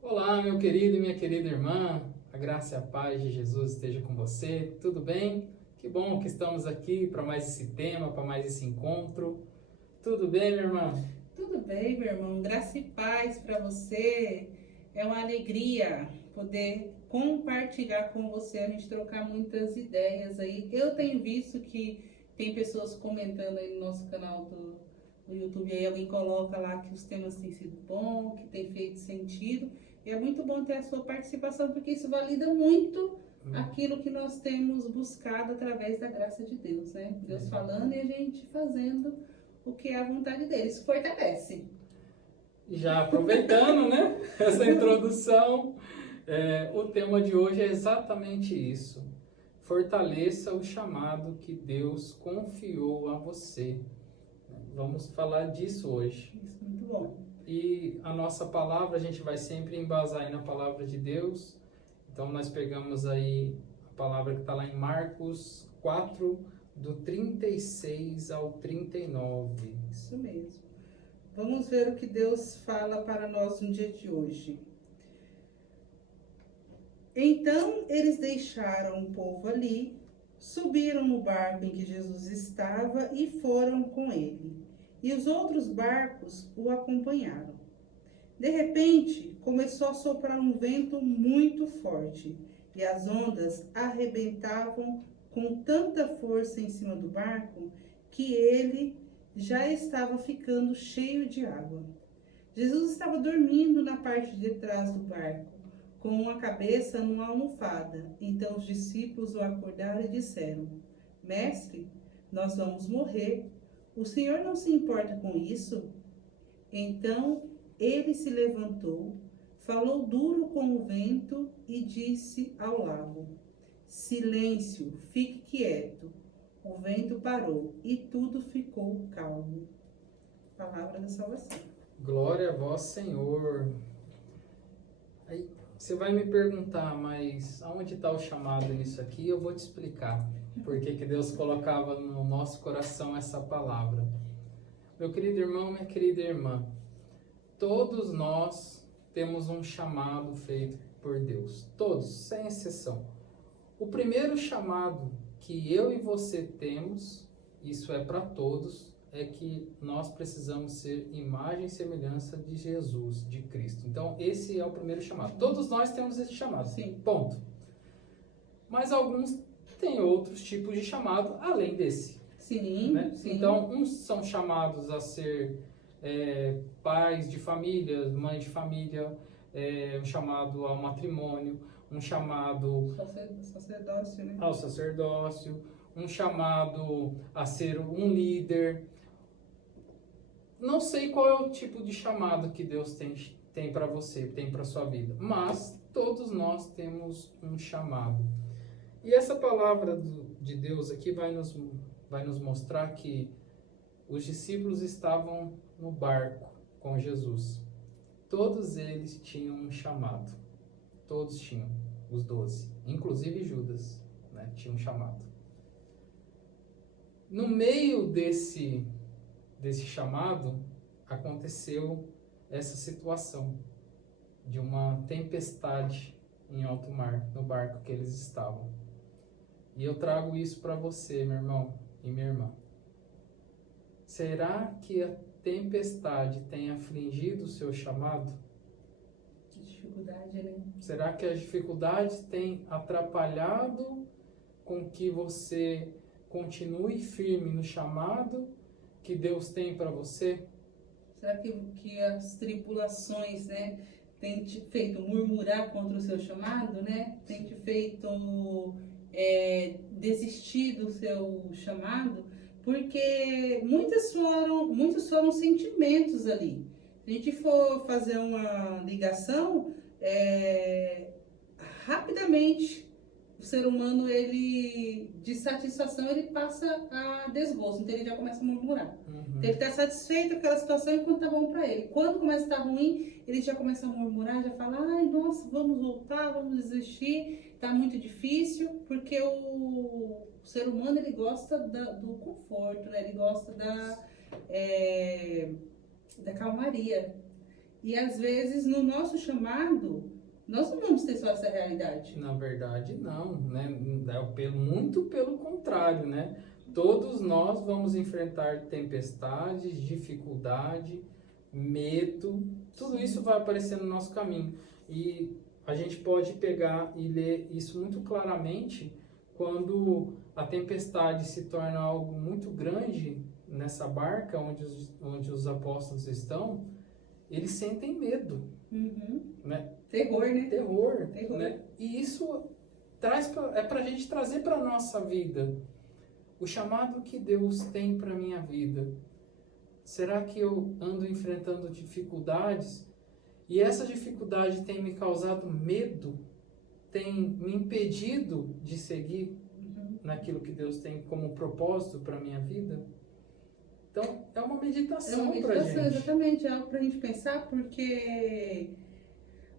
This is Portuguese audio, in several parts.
Olá, meu querido e minha querida irmã, a graça e a paz de Jesus esteja com você, tudo bem? Que bom que estamos aqui para mais esse tema, para mais esse encontro. Tudo bem, minha irmã? Tudo bem, meu irmão. Graça e paz para você. É uma alegria poder compartilhar com você, a gente trocar muitas ideias aí. Eu tenho visto que tem pessoas comentando aí no nosso canal do YouTube, aí alguém coloca lá que os temas têm sido bons, que tem feito sentido. E é muito bom ter a sua participação, porque isso valida muito aquilo que nós temos buscado através da graça de Deus, né? Deus falando e a gente fazendo o que é a vontade dele. Isso fortalece. Já aproveitando, né, essa introdução, o tema de hoje é exatamente isso. Fortaleça o chamado que Deus confiou a você. Vamos falar disso hoje. Isso, muito bom. E a nossa palavra, a gente vai sempre embasar aí na palavra de Deus. Então nós pegamos aí a palavra que está lá em Marcos 4, do 36 ao 39. Isso mesmo. Vamos ver o que Deus fala para nós no dia de hoje. Então eles deixaram o povo ali, subiram no barco em que Jesus estava e foram com ele. E os outros barcos o acompanharam. De repente, começou a soprar um vento muito forte, e as ondas arrebentavam com tanta força em cima do barco que ele já estava ficando cheio de água. Jesus estava dormindo na parte de trás do barco, com a cabeça numa almofada. Então os discípulos o acordaram e disseram: Mestre, nós vamos morrer. O Senhor não se importa com isso? Então ele se levantou, falou duro com o vento e disse ao lago: Silêncio, fique quieto. O vento parou e tudo ficou calmo. Palavra da salvação. Glória a vós, Senhor. Aí você vai me perguntar, mas aonde está o chamado nisso aqui? Eu vou te explicar por que Deus colocava no nosso coração essa palavra. Meu querido irmão, minha querida irmã, todos nós temos um chamado feito por Deus. Todos, sem exceção. O primeiro chamado que eu e você temos, isso é para todos, é que nós precisamos ser imagem e semelhança de Jesus, de Cristo. Então, esse é o primeiro chamado. Todos nós temos esse chamado. Sim. Ponto. Mas alguns têm outros tipos de chamado além desse. Sim, Né? sim. Então, uns são chamados a ser pais de família, mães de família, um chamado ao matrimônio, um chamado Sacerdócio, né? ao sacerdócio, um chamado a ser um líder. Não sei qual é o tipo de chamado que Deus tem para você, tem para sua vida, mas todos nós temos um chamado. E essa palavra de Deus aqui vai nos mostrar que os discípulos estavam no barco com Jesus. Todos eles tinham um chamado. Todos tinham, os 12. Inclusive Judas, né, tinha um chamado. No meio desse chamado, aconteceu essa situação de uma tempestade em alto mar, no barco que eles estavam. E eu trago isso para você, meu irmão e minha irmã. Será que a tempestade tem afligido o seu chamado? Dificuldade, né? Será que as dificuldades têm atrapalhado com que você continue firme no chamado que Deus tem para você? Será que as tribulações, né, têm te feito murmurar contra o seu chamado, né? Tem te feito desistir do seu chamado? Porque muitos foram sentimentos ali. Se a gente for fazer uma ligação, rapidamente o ser humano, ele de satisfação, ele passa a desgosto, então ele já começa a murmurar. Então, ele está satisfeito com aquela situação enquanto tá bom para ele. Quando começa a estar ruim, ele já começa a murmurar, já fala: ai, nossa, vamos voltar, vamos desistir, tá muito difícil, porque o ser humano, ele gosta do conforto, né? Ele gosta da calmaria. E às vezes no nosso chamado, nós não vamos ter só essa realidade. Na verdade, não, né? Muito pelo contrário, né? Todos nós vamos enfrentar tempestades, dificuldade, medo, tudo isso vai aparecer no nosso caminho. E a gente pode pegar e ler isso muito claramente quando a tempestade se torna algo muito grande nessa barca onde os apóstolos estão, eles sentem medo, né? Terror, né? Terror. Né? E isso é para a gente trazer para a nossa vida o chamado que Deus tem para a minha vida. Será que eu ando enfrentando dificuldades e essa dificuldade tem me causado medo? Tem me impedido de seguir naquilo que Deus tem como propósito para a minha vida? Então, é uma meditação para a gente. Exatamente, é algo para a gente pensar, porque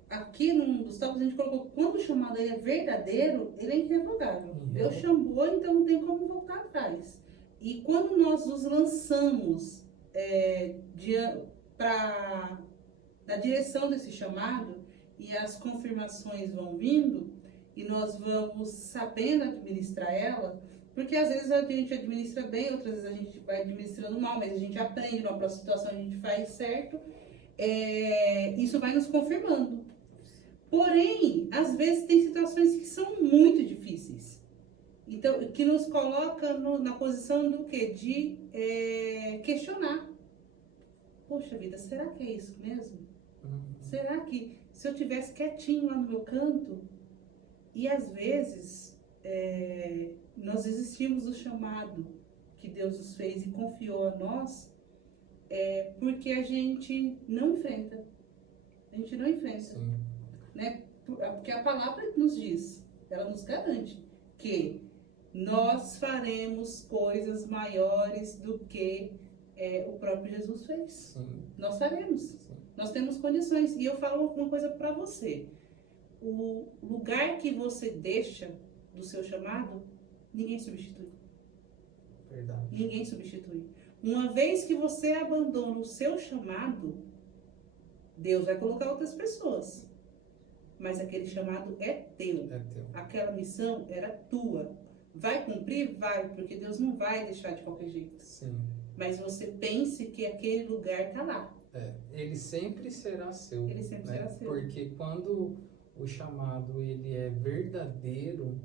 aqui num dos tópicos a gente colocou, quando o chamado é verdadeiro, ele é irrevogável. Deus chamou, então não tem como voltar atrás. E quando nós nos lançamos na direção desse chamado, e as confirmações vão vindo, e nós vamos sabendo administrar ela, porque às vezes a gente administra bem, outras vezes a gente vai administrando mal, mas a gente aprende, numa próxima situação a gente faz certo, isso vai nos confirmando. Porém, às vezes tem situações que são muito difíceis, então, que nos coloca na posição do quê? De questionar. Poxa vida, será que é isso mesmo? Será que se eu tivesse quietinho lá no meu canto, e às vezes nós desistimos do chamado que Deus nos fez e confiou a nós, porque a gente não enfrenta. A gente não enfrenta. Né? Porque a palavra nos diz, ela nos garante que nós faremos coisas maiores do que o próprio Jesus fez. Sim. Nós faremos. Sim. Nós temos condições. E eu falo uma coisa para você. O lugar que você deixa do seu chamado, ninguém substitui. Verdade. Ninguém substitui. Uma vez que você abandona o seu chamado, Deus vai colocar outras pessoas. Mas aquele chamado é teu. É teu. Aquela missão era tua. Vai cumprir? Vai, porque Deus não vai deixar de qualquer jeito. Sim. Mas você pense que aquele lugar está lá. Ele sempre será seu. Ele sempre será seu. Porque quando o chamado ele é verdadeiro,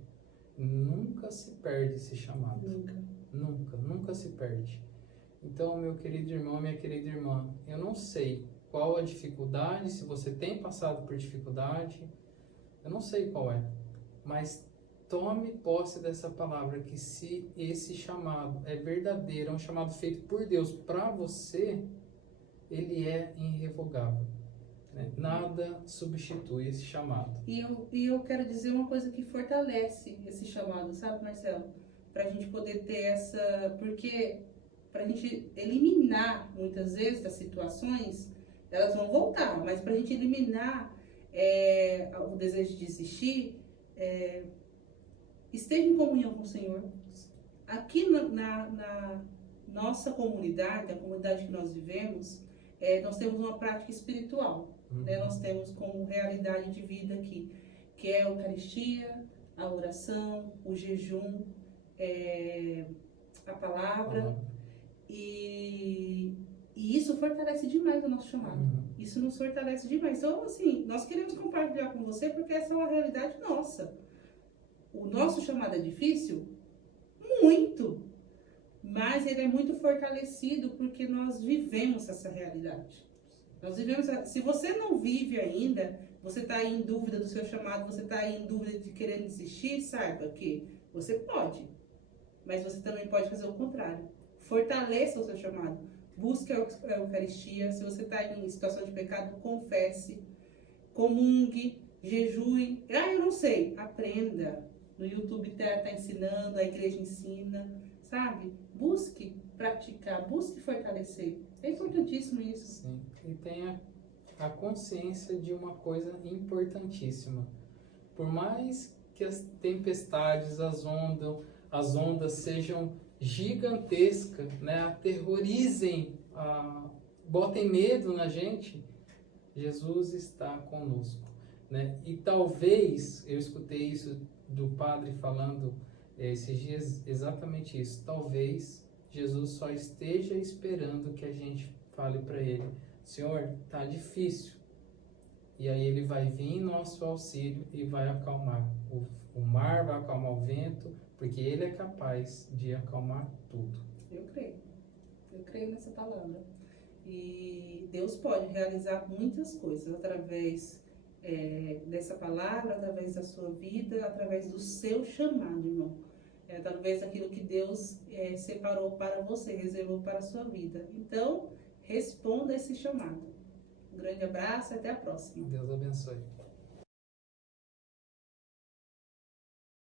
nunca se perde esse chamado. Nunca se perde. Então, meu querido irmão, minha querida irmã, eu não sei qual a dificuldade, se você tem passado por dificuldade, eu não sei qual é, mas tome posse dessa palavra, que se esse chamado é verdadeiro, é um chamado feito por Deus para você, ele é irrevogável. Né? Nada substitui esse chamado. E eu quero dizer uma coisa que fortalece esse chamado, sabe, Marcelo? Para a gente poder ter porque para a gente eliminar muitas vezes as situações, elas vão voltar, mas para a gente eliminar o desejo de desistir, esteja em comunhão com o Senhor. Aqui na nossa comunidade, a comunidade que nós vivemos, nós temos uma prática espiritual. Né? Nós temos como realidade de vida aqui, que é a Eucaristia, a oração, o jejum, a palavra. E isso fortalece demais o nosso chamado. Isso nos fortalece demais. Então, assim, nós queremos compartilhar com você porque essa é uma realidade nossa. O nosso chamado é difícil? Muito. Mas ele é muito fortalecido porque nós vivemos essa realidade. Se você não vive ainda, você está em dúvida do seu chamado, você está em dúvida de querer desistir, saiba que você pode. Mas você também pode fazer o contrário. Fortaleça o seu chamado. Busque a Eucaristia. Se você está em situação de pecado, confesse. Comungue, jejue. Eu não sei. Aprenda. No YouTube está ensinando, a igreja ensina. Sabe? Busque praticar, busque fortalecer. É importantíssimo isso. Sim. E tenha a consciência de uma coisa importantíssima. Por mais que as tempestades, as ondas sejam gigantescas, né? Aterrorizem, botem medo na gente, Jesus está conosco, né? E talvez, eu escutei isso do padre falando esses dias, exatamente isso, talvez Jesus só esteja esperando que a gente fale para ele, Senhor, tá difícil. E aí ele vai vir em nosso auxílio e vai acalmar o mar, vai acalmar o vento, porque ele é capaz de acalmar tudo. Eu creio nessa palavra. E Deus pode realizar muitas coisas através dessa palavra, através da sua vida, através do seu chamado, irmão. Através daquilo que Deus separou para você, reservou para a sua vida. Então, responda esse chamado. Um grande abraço e até a próxima. Deus abençoe.